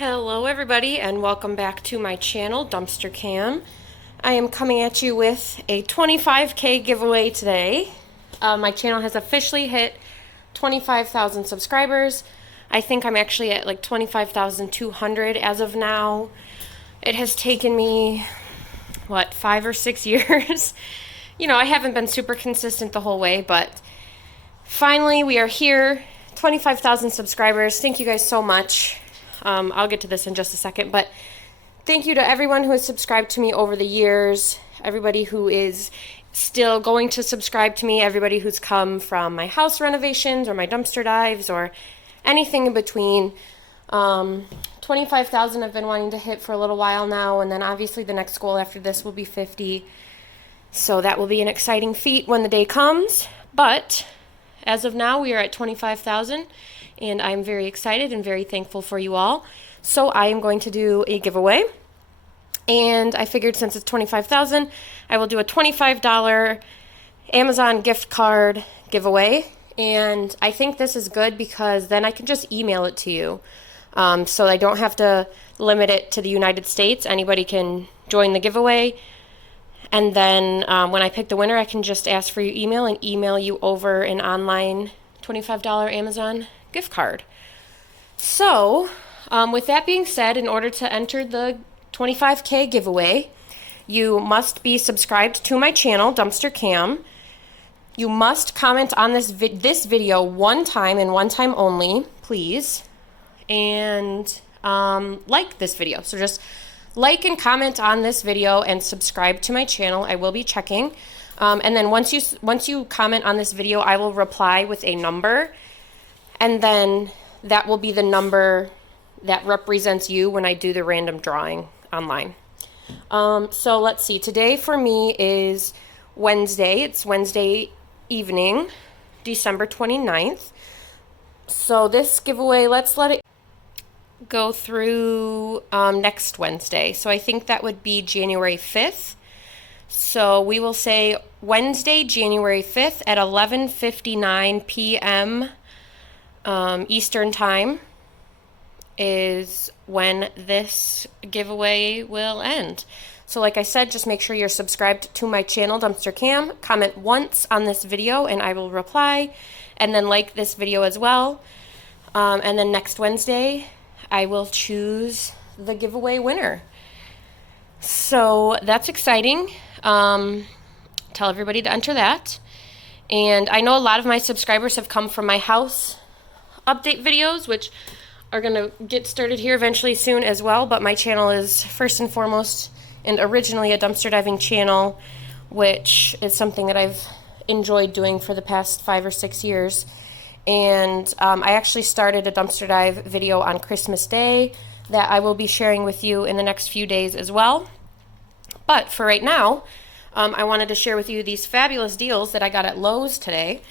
Hello everybody and welcome back to my channel, Dumpster Cam. I am coming at you with a 25K giveaway today. My channel has officially hit 25,000 subscribers. I think I'm actually at like 25,200 as of now. It has taken me, 5 or 6 years? I haven't been super consistent the whole way, but finally we are here. 25,000 subscribers. Thank you guys so much. I'll get to this in just a second, but thank you to everyone who has subscribed to me over the years, everybody who is still going to subscribe to me, everybody who's come from my house renovations or my dumpster dives or anything in between. 25,000 I've been wanting to hit for a little while now, and then obviously the next goal after this will be 50. So that will be an exciting feat when the day comes, but as of now we are at 25,000. And I'm very excited and very thankful for you all. So I am going to do a giveaway. And I figured since it's 25,000, I will do a $25 Amazon gift card giveaway. And I think this is good because then I can just email it to you. So I don't have to limit it to the United States. Anybody can join the giveaway. And then when I pick the winner, I can just ask for your email and email you over an online $25 Amazon gift card. So, with that being said, in order to enter the 25K giveaway, you must be subscribed to my channel, Dumpster Cam. You must comment on this video one time and one time only, please. And like this video. So just like and comment on this video and subscribe to my channel. I will be checking. And then once you comment on this video, I will reply with a number. And then that will be the number that represents you when I do the random drawing online. So let's see. Today for me is Wednesday. It's Wednesday evening, December 29th. So this giveaway, let's let it go through next Wednesday. So I think that would be January 5th. So we will say Wednesday, January 5th at 11:59 p.m. Eastern time is when this giveaway will end. So like I said, just make sure you're subscribed to my channel, Dumpster Cam. Comment once on this video and I will reply, and then like this video as well. And then next Wednesday, I will choose the giveaway winner. So that's exciting. Tell everybody to enter that. And I know a lot of my subscribers have come from my house update videos, which are going to get started here eventually soon as well, but my channel is first and foremost and originally a dumpster diving channel, which is something that I've enjoyed doing for the past 5 or 6 years. And I actually started a dumpster dive video on Christmas Day that I will be sharing with you in the next few days as well. But for right now, I wanted to share with you these fabulous deals that I got at Lowe's today.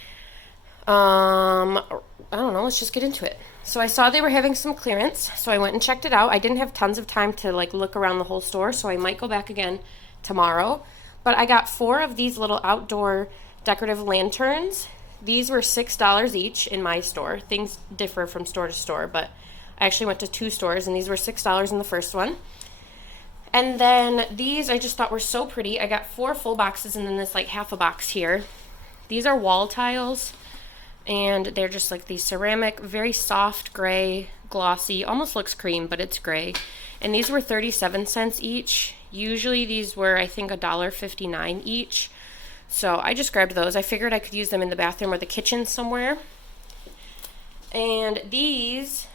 I don't know, let's just get into it. So I saw they were having some clearance, so I went and checked it out. I didn't have tons of time to look around the whole store, so I might go back again tomorrow. But I got 4 of these little outdoor decorative lanterns. These were $6 each in my store. Things differ from store to store, but I actually went to 2 stores, and these were $6 in the first one. And then these I just thought were so pretty. I got 4 full boxes and then this half a box here. These are wall tiles. And they're just like these ceramic, very soft gray, glossy, almost looks cream, but it's gray. And these were 37 cents each. Usually these were, I think, $1.59 each. So I just grabbed those. I figured I could use them in the bathroom or the kitchen somewhere. And these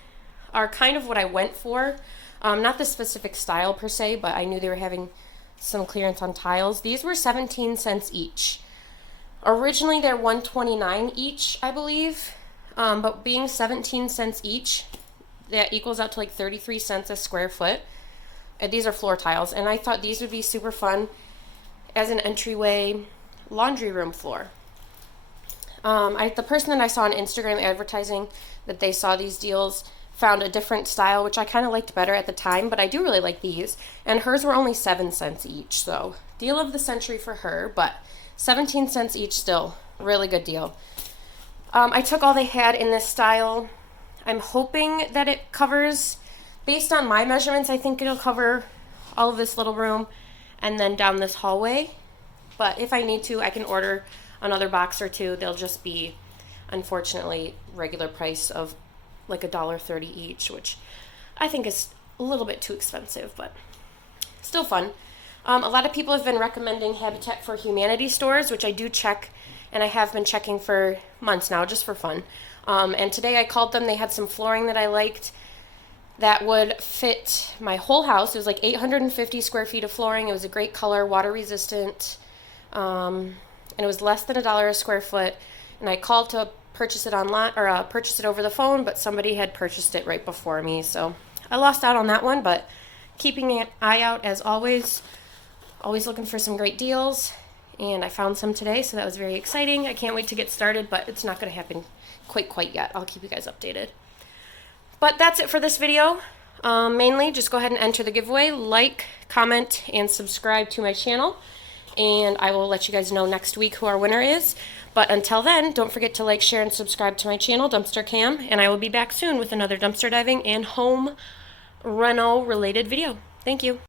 are kind of what I went for. Not the specific style per se, but I knew they were having some clearance on tiles. These were 17 cents each. Originally, they're $1.29 each, I believe, but being 17 cents each, that equals out to 33 cents a square foot. And these are floor tiles, and I thought these would be super fun as an entryway laundry room floor. The person that I saw on Instagram advertising that they saw these deals found a different style, which I kind of liked better at the time, but I do really like these. And hers were only 7 cents each, so deal of the century for her, but 17 cents each still. Really good deal. I took all they had in this style. I'm hoping that it covers based on my measurements, I think it'll cover all of this little room and then down this hallway. But if I need to, I can order another box or two. They'll just be, unfortunately, regular price of like $1.30 each, which I think is a little bit too expensive, but still fun. A lot of people have been recommending Habitat for Humanity stores, which I do check, and I have been checking for months now, just for fun. And today I called them. They had some flooring that I liked that would fit my whole house. It was like 850 square feet of flooring. It was a great color, water resistant, and it was less than $1 a square foot. And I called to purchase it online, or purchase it over the phone, but somebody had purchased it right before me, so I lost out on that one. But keeping an eye out as always looking for some great deals, and I found some today, so that was very exciting. I can't wait to get started, but it's not going to happen quite yet. I'll keep you guys updated. But that's it for this video. Mainly, just go ahead and enter the giveaway, like, comment, and subscribe to my channel, and I will let you guys know next week who our winner is. But until then, don't forget to like, share, and subscribe to my channel, Dumpster Cam, and I will be back soon with another dumpster diving and home reno related video. Thank you.